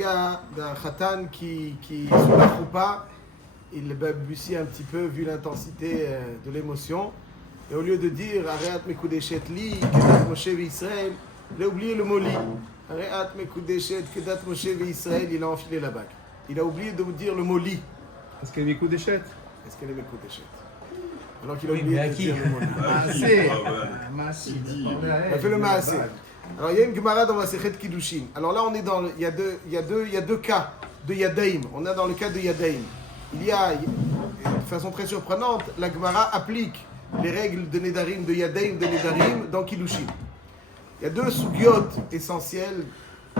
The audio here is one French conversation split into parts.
Il y a d'un khatan qui sous la choupa, il balbutie un petit peu vu l'intensité de l'émotion. Et au lieu de dire Areat Mekudeshet li, Kedat Moshe Israël, il a oublié le mot li. Areat Mekudeshet, Kedat Moshe Israël, il a enfilé la bague. Il a oublié de dire le mot li. Est-ce qu'elle est Mekudeshet? Est-ce qu'elle est Mekudeshet? Alors qu'il a oublié de dire le mot li. Maasé. Il a fait le maasé. Alors il y a une Gemara dans la Sechet Kiddushin. Alors là on est dans il y a deux cas de Yadaim. On est dans le cas de Yadaim. Il y a de façon très surprenante, la Gemara applique les règles de Nedarim, de Yadaim, de Nedarim dans Kiddushin. Il y a deux sugyot essentiels,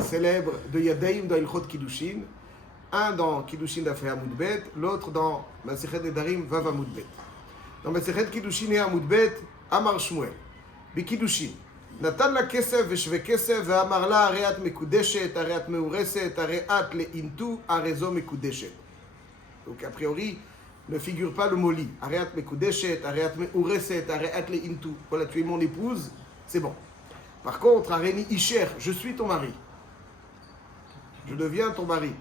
célèbres de Yadaim dans Ilchot Kiddushin. Un dans Kiddushin d'Afrei Amud Bet, l'autre dans Masechet Nedarim Vav Amud Bet. Dans Masechet Kiddushin et Amud Bet, Amar Shmuel, Kiddushin. נתן לה כסף ושווה כסף ואמר לה הרי את מקודשת, הרי את מאורסת, הרי את לאינטו, הרי זו מקודשת. Donc a priori, ne figure pas le mot li. הרי את מקודשת, הרי את מאורסת, הרי את לאינטו. Voilà, tu es mon épouse, c'est bon. Par contre, הריני אישר, je suis ton mari. Je deviens ton mari.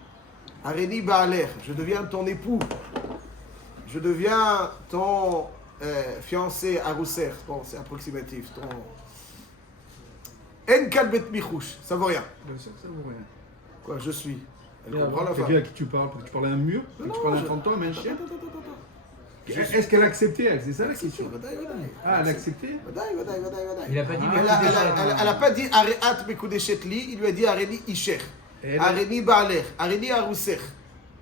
הריני בעלך, je deviens ton époux. Je deviens ton fiancé, arousser. Bon, c'est approximatif. Ton... En kalbet michouch, ça vaut rien. Ça vaut rien. Quoi, je suis. Elle comprend la femme. femme. À qui tu parles? Tu parles à un mur? Non, tu parles à un fantôme, à un chien? Est-ce qu'elle a accepté, elle? C'est ça la question. Ah, elle a accepté? Il n'a pas dit elle n'a pas dit Areat Mekudeshet li, il lui a dit Areni Isher. Areni Baaler, Areni Arousser.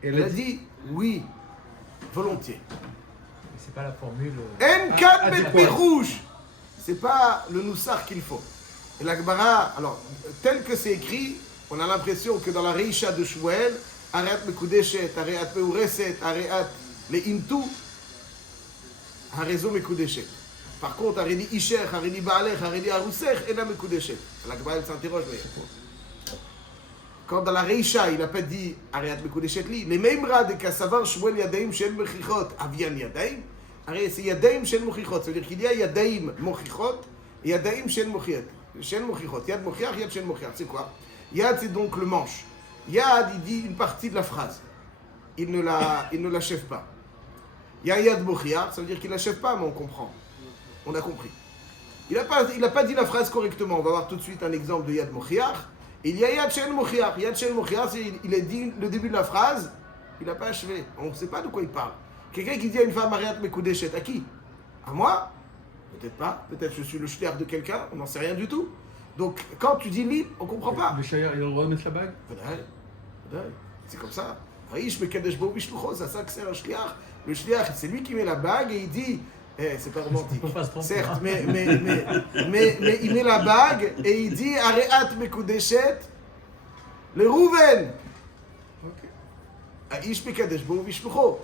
Elle a dit oui, volontiers. Mais c'est pas la formule. En kalbet michouch. C'est pas le noussar qu'il faut. Et la Gemara, alors, tel que c'est écrit, on a l'impression que dans la Reisha de Shmuel, Areat Mekudeshet, Areat Meureset, Areat Leintu, Harezo Mekudeshet. Par contre, Areni Isher, Areni Baalech, Areni Arousser, et la Mekudeshet. La Gemara, elle s'interroge, mais quand dans la Reisha, il n'a pas dit Areat Mekudeshet li, les mêmes rades qu'Asavar Shmuel Yadaim Shel Mechichot, Avian Yadaim, c'est Yadaim Shel Mechichot. Ça veut dire qu'il y a Yadaim Mochichot et Yadaim Shel Mochichot. Shen Mochichot, Yad Mochiach, Yad Shen Mochiach, c'est quoi? Yad, c'est donc le manche. Yad, il dit une partie de la phrase. Il ne l'achève pas. Yad Mochiach, ça veut dire qu'il ne l'achève pas, mais on comprend. On a compris. Il n'a pas dit la phrase correctement. On va voir tout de suite un exemple de Yad Mochiach. Il y a Yad Shen Mochiach. Yad Shen Mochiach, il a dit le début de la phrase, il n'a pas achevé. On ne sait pas de quoi il parle. Quelqu'un qui dit à une femme, Areat Mekudeshet, à qui? À moi? Peut-être pas, peut-être je suis le shliach de quelqu'un, on n'en sait rien du tout. Donc quand tu dis li, on ne comprend pas. Le shliach, il a le droit de mettre la bague? C'est comme ça. C'est ça que c'est un shliach. Le shliach, c'est lui qui met la bague et il dit, c'est pas romantique, certes, mais il met la bague et il dit Areat Mekudeshet le Rouven. Aish mekadesh bo vishlucho.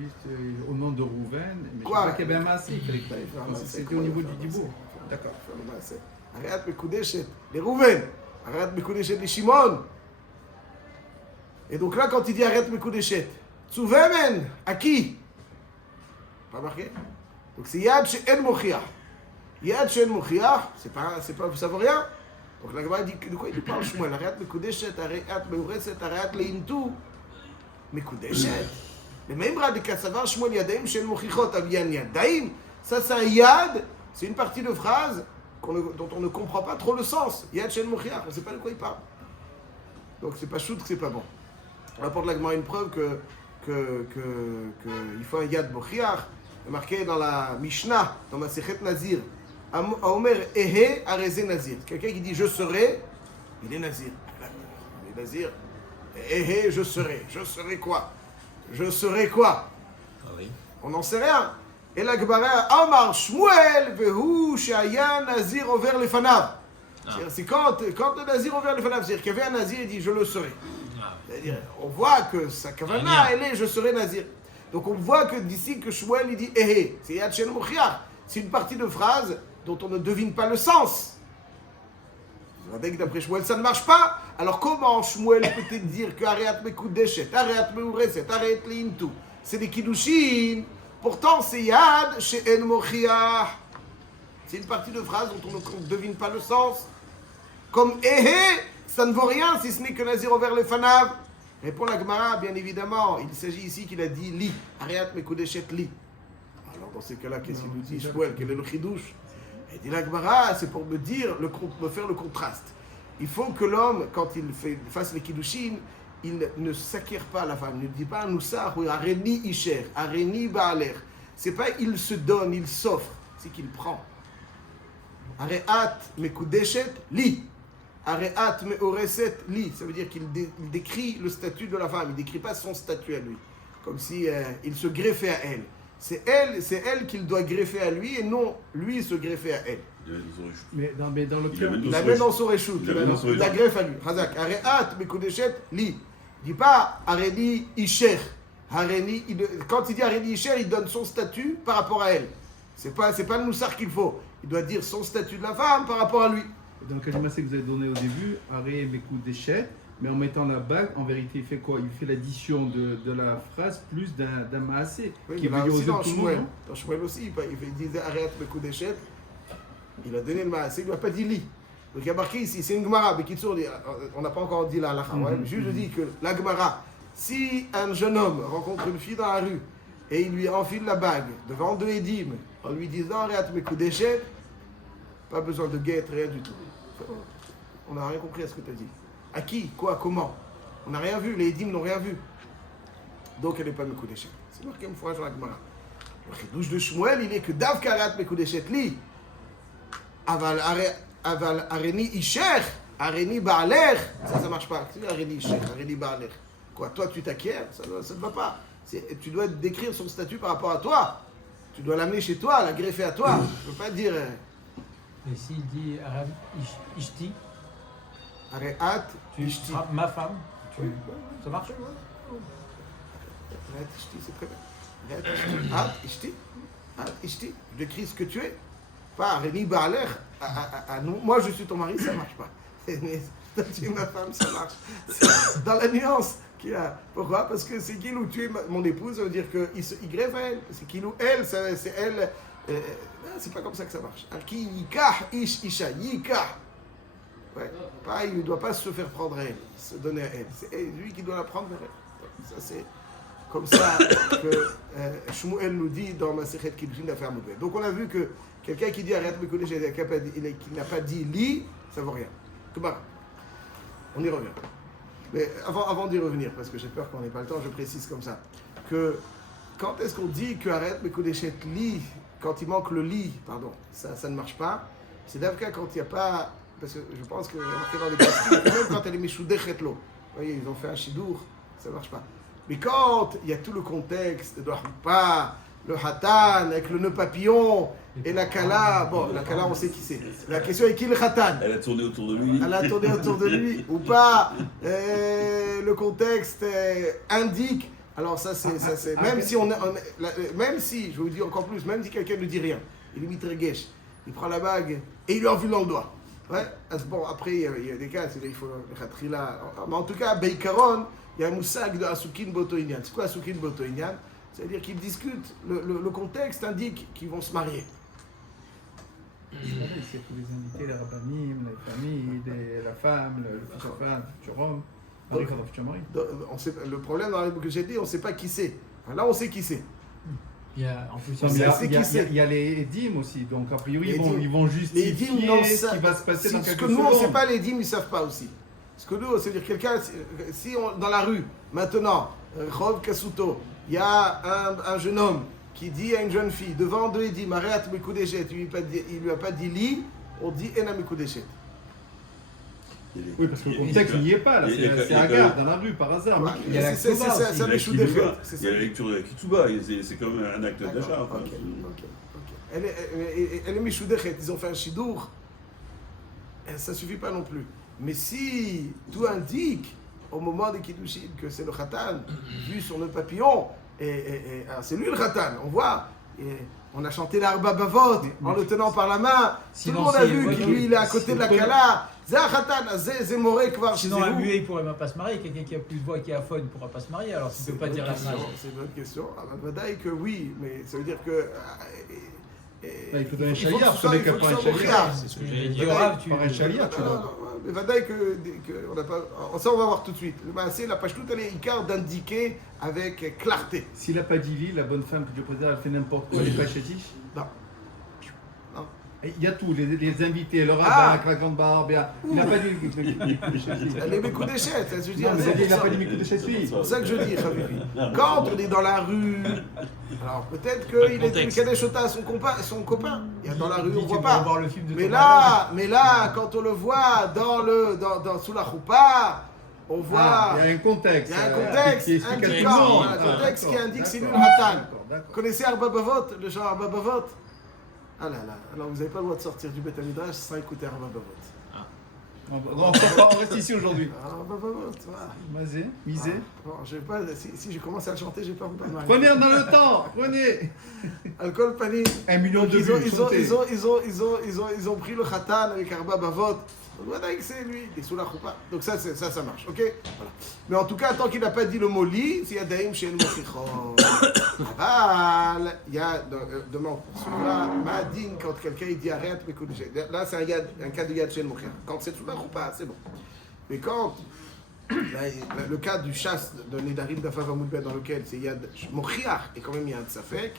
Juste au nom de Rouven, mais quoi? Je sais pas qu'il y avait un massé, il fallait que tu ailles faire un massé. C'était au niveau du dibour. D'accord. Areat Mekudeshet, les Rouven. Areat Mekudeshet, les Shimon. Et donc là, quand il dit Areat Mekudeshet, Tzuvemen, à qui? Pas marqué? Donc c'est Yad She'en Mochiach. Yad She'en Mochiach, c'est pas, ça vaut rien. Donc la Gemara dit, de quoi il parle Shmuel? Areat Mekudeshet, Areat Meureset, Areat Leintu. Mekudeshet. Les mêmes rades de Kassavar, Shmuel Yadaim, Shel Mochichot, Avian Yadaim, ça c'est un Yad, c'est une partie de phrase dont on ne comprend pas trop le sens. Yad Shel Mochiach, on ne sait pas de quoi il parle. Donc c'est pas shoot que c'est pas bon. On apporte la Gemara une preuve qu'il faut un Yad Mochiach, marqué dans la Mishnah, dans ma Sechet Nazir. Omer Ehe Areze Nazir. Quelqu'un qui dit je serai, il est Nazir. Il est Nazir. Ehe, je serai. Je serai quoi? Je serai quoi? Ah oui. On n'en sait rien. Et la Gemara, Amar Shmuel, Vehu, Shaya, Nazir, over les fanav. C'est quand le Nazir over les fanav, c'est-à-dire qu'il y avait un Nazir, il dit je le serai. C'est-à-dire, on voit que sa kavana, elle est je serai Nazir. Donc on voit que d'ici que Shmuel, il dit Ehe, c'est Yad Shen Mochiach. C'est une partie de phrase dont on ne devine pas le sens. D'après Shmuel, ça ne marche pas. Alors comment Shmuel peut-il dire que Areat Mekudeshet, Areat Meureset, Areat Leintu, c'est des Kiddushin? Pourtant c'est Yad She'en Mochiach. C'est une partie de phrase dont on ne devine pas le sens. Comme Ehe, ça ne vaut rien si ce n'est que Nazir over les fanav. Répond la Gemara, bien évidemment, il s'agit ici qu'il a dit li, Ariat Mekudeshet li. Alors dans ces cas-là, qu'est-ce qu'il nous dit Shmuel, quel est le chidouche? Il dit la Gemara, c'est pour me faire le contraste. Il faut que l'homme, quand il fasse les kiddushin, il ne s'acquiert pas à la femme. Il ne dit pas Noussar ou Areni Isher, Areni Baaler. C'est pas il se donne, il s'offre, c'est qu'il prend. Areat Mekudeshet li. Areat Meoreset li. Ça veut dire qu'il décrit le statut de la femme. Il ne décrit pas son statut à lui. Comme si il se greffait à elle. C'est elle qu'il doit greffer à lui et non lui se greffer à elle. Mais dans le cas, Il la met dans son réchout. Il la greffe à lui. Chazak. Areat Mekudeshet li. Il ne dit pas Areni Isher. Quand il dit Areni Isher, il donne son statut par rapport à elle. C'est pas le Noussar qu'il faut. Il doit dire son statut de la femme par rapport à lui. dans le Kalimasé que vous avez donné au début, Aré Mekou Déchet, mais en mettant la bague, en vérité, il fait quoi? Il fait l'addition de la phrase plus d'un Maasé. Oui, qui veut dire aussi aux dans autres Shmuel. Dans Shmuel aussi, il disait Arrête Mekou Déchet. Il a donné le Maasé, il ne lui a pas dit li. Donc il y a marqué ici, c'est une Gemara, mais on n'a pas encore dit la halakha. Le juge dit que la Gemara, si un jeune homme rencontre une fille dans la rue et il lui enfile la bague devant deux édimes en lui disant Arrête Mekou Déchet, pas besoin de guette, rien du tout. On n'a rien compris à ce que tu as dit. À qui? Quoi? Comment? On n'a rien vu, les édimes n'ont rien vu. Donc elle n'est pas Mekou Déchet. C'est marqué une fois dans la Gemara. Le chidouche de Shmuel, il est que Dav Karat Mekou Déchet li. Aval Areni Isher, Areni Baaler, ça marche pas. C'est Areni Isher, Areni Baaler. Quoi? Toi, tu t'acquiers, ça ne va pas. Tu dois décrire son statut par rapport à toi. Tu dois l'amener chez toi, la greffer à toi. Je ne peux pas dire. Et s'il dit Aram Ishti, Areat, tu Ishti. frappes ma femme, ça marche? Areat, Ishti, c'est très bien. Areat, Ishti. Areat, Ishti. Je décris ce que tu es. Pas Areni Baaler. Moi, je suis ton mari, ça ne marche pas. Mais toi, tu es ma femme, ça marche. C'est dans la nuance qu'il y a. Pourquoi? Parce que c'est qu'il ou tu es mon épouse, ça veut dire qu'il greffe à elle. C'est qu'il ou elle, c'est elle. C'est pas comme ça que ça marche. Qui yikah ish isha yikah. Ouais. Pas, il ne doit pas se faire prendre à elle, se donner à elle. C'est lui qui doit la prendre vers elle. Ça c'est comme ça que Shmuel nous dit dans Masechet Kiddushin d'affaire Moudoué. Donc on a vu que quelqu'un qui dit arrête Mekou Déchet, qui n'a pas dit li, ça vaut rien. On y revient. Mais avant d'y revenir, parce que j'ai peur qu'on n'ait pas le temps, je précise comme ça que quand est-ce qu'on dit que arrête Mekou Déchet li, quand il manque le li, pardon, ça ne marche pas. C'est d'abord quand il n'y a pas, parce que je pense qu'il y a marqué dans les casquettes, même quand elle est Meshoudechet lo. Vous voyez, ils ont fait un shidour, ça ne marche pas. Mais quand il y a tout le contexte de pas le hatan avec le nœud papillon et la kala, bon, la kala on sait qui c'est. La question est qui le hatan? Elle a tourné autour de lui. Elle a tourné autour de lui ou pas. Le contexte indique. Alors ça c'est même si je vais vous dire encore plus, même si quelqu'un ne dit rien, il imite Regesh, il prend la bague et il lui enfile dans le doigt. Ouais. Bon après il y a des cas, il faut le khatrila. Mais en tout cas, Beikaron, il y a un moussag de Asukin Boto Inyan. C'est quoi Asukin Boto Inyan? C'est-à-dire qu'ils discutent. Le contexte indique qu'ils vont se marier. C'est pour les invités, les rabbinim, les familles, la femme, le futur femme, le futur homme. Le problème dans les que j'ai dit, on ne sait pas qui c'est. Là, on sait qui c'est. Il y a, en plus, il y a les dîmes aussi, donc a priori ils vont justifier ce qui va se passer dans quelques secondes. Ce que nous on ne sait pas, les dîmes ils ne savent pas aussi. Ce que nous, c'est-à-dire quelqu'un, si dans la rue, maintenant, Rov Kasuto, il y a un jeune homme qui dit à une jeune fille, devant deux, il dit Mareat Mekou Déchet, il ne lui a pas dit li, on dit Ena Mekou Déchet. Oui, parce que le contexte n'y est pas, là. C'est Agar dans la rue par hasard. Il y a la Kitsuba aussi. Il y a la lecture de la Kitsuba, c'est comme un acte d'achat. Ok. Elle est Meshoudechet, ils ont fait un shidour, ça ne suffit pas non plus. Mais si tout indique au moment des Kiddushin que c'est le Khatan, vu sur le papillon, c'est lui le Khatan, on voit. On a chanté l'Arba Bavot en le tenant par la main. Tout le monde a vu que lui il est à côté de la Kala. Sinon, un muet, il ne pourrait même pas se marier. Quelqu'un qui a plus de voix, qui a faune, ne pourra pas se marier. Alors, tu ne peux pas dire la phrase. C'est une bonne question. Vadaï que oui, mais ça veut dire que. Il faut donner un chaliar, ce n'est que pour un chaliar. C'est ce que j'allais dire. Pour un chaliar, tu vois. mais Vadaï on n'a pas. Ça, on va voir tout de suite. Le Maasé, la page toute, elle est Icar d'indiquer avec clarté. S'il n'a pas dit Li, la bonne femme que Dieu préserve, elle fait n'importe quoi, elle n'est pas chétiche. Non. Il y a tout, les invités, le Ah. rabbin, la grande barbe, il n'a pas dit Elle est mes coups d'échette, je veux dire. Non, mais il n'a pas dit Mikou de chez lui. C'est pour ça que je dis, Chavivi. Quand on est dans la rue, alors peut-être qu'il est Kadeshota à son copain. Il y a dans la rue, on ne voit pas. Voir le film de Mais ton là, quand on le voit sous la choupa, on voit. Il y a un contexte. Il y a un contexte qui explique indiquant, absolument. voilà, un contexte qui indique c'est lui le D'accord, Hatan. d'accord. Vous connaissez Arba Bavot, le genre Arba Bavot? Ah là là, alors vous n'avez pas le droit de sortir du Beth Midrash sans écouter Arba Bavot. On reste ici aujourd'hui. Arba Bavot, voilà. Mazé, misé. Bon, je vais pas, si je commence à le chanter, j'ai peur de pas me marier. Prenez dans le temps, prenez. Alcool Pani. 1 million de Ils vues. ont pris le Khatan avec Arba Bavot. Voilà que c'est lui, il est sous la choupa. Donc ça marche, ok? Voilà. Mais en tout cas, tant qu'il n'a pas dit le mot li, c'est Yadaim chez Mochichon. Il y a, demain on poursuivra, Madin, quand quelqu'un il dit arrête, mais là c'est un cas de Yad chez Mochichon. Quand c'est sous la choupa, c'est bon. Mais quand le cas du chasse de Nedarim d'Afav Amoudbet dans lequel c'est Yad Mochiach et quand même Yad Safek,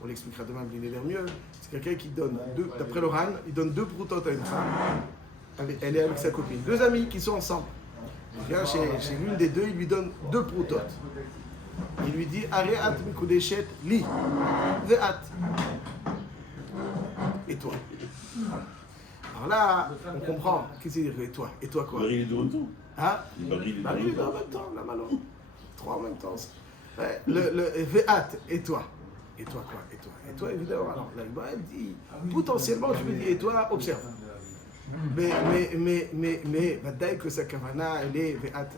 on l'expliquera demain, mais il est mieux, c'est quelqu'un qui donne d'après le Ran, il donne 2 broutotes à une femme. Elle est avec sa copine. 2 amis qui sont ensemble. Il vient chez l'une des deux, il lui donne 2 proutotes. Il lui dit Areat mikudeshet li. Ve'at. Et toi? Alors là, on comprend. Qu'est-ce qu'il dit? Et toi quoi? Marie, il est de retour. Hein? Marie, il est de Marie, retour. en même temps, la malo. 3 en même temps. Ouais, le Ve'at. Et toi? Et toi quoi? Et toi? Et toi, évidemment. Alors, là, elle dit potentiellement, tu me dis, et toi, observe. Mais, Vadaï que sa kavana, elle est Ve'at.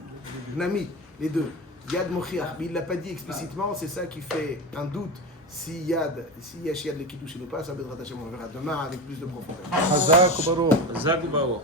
Nami, les deux. Yad Mochiach, mais il ne l'a pas dit explicitement, c'est ça qui fait un doute. Si Yash Yad le Kiddush ou pas, ça va être rattaché, on verra demain avec plus de profondeur. Zag ou Baro.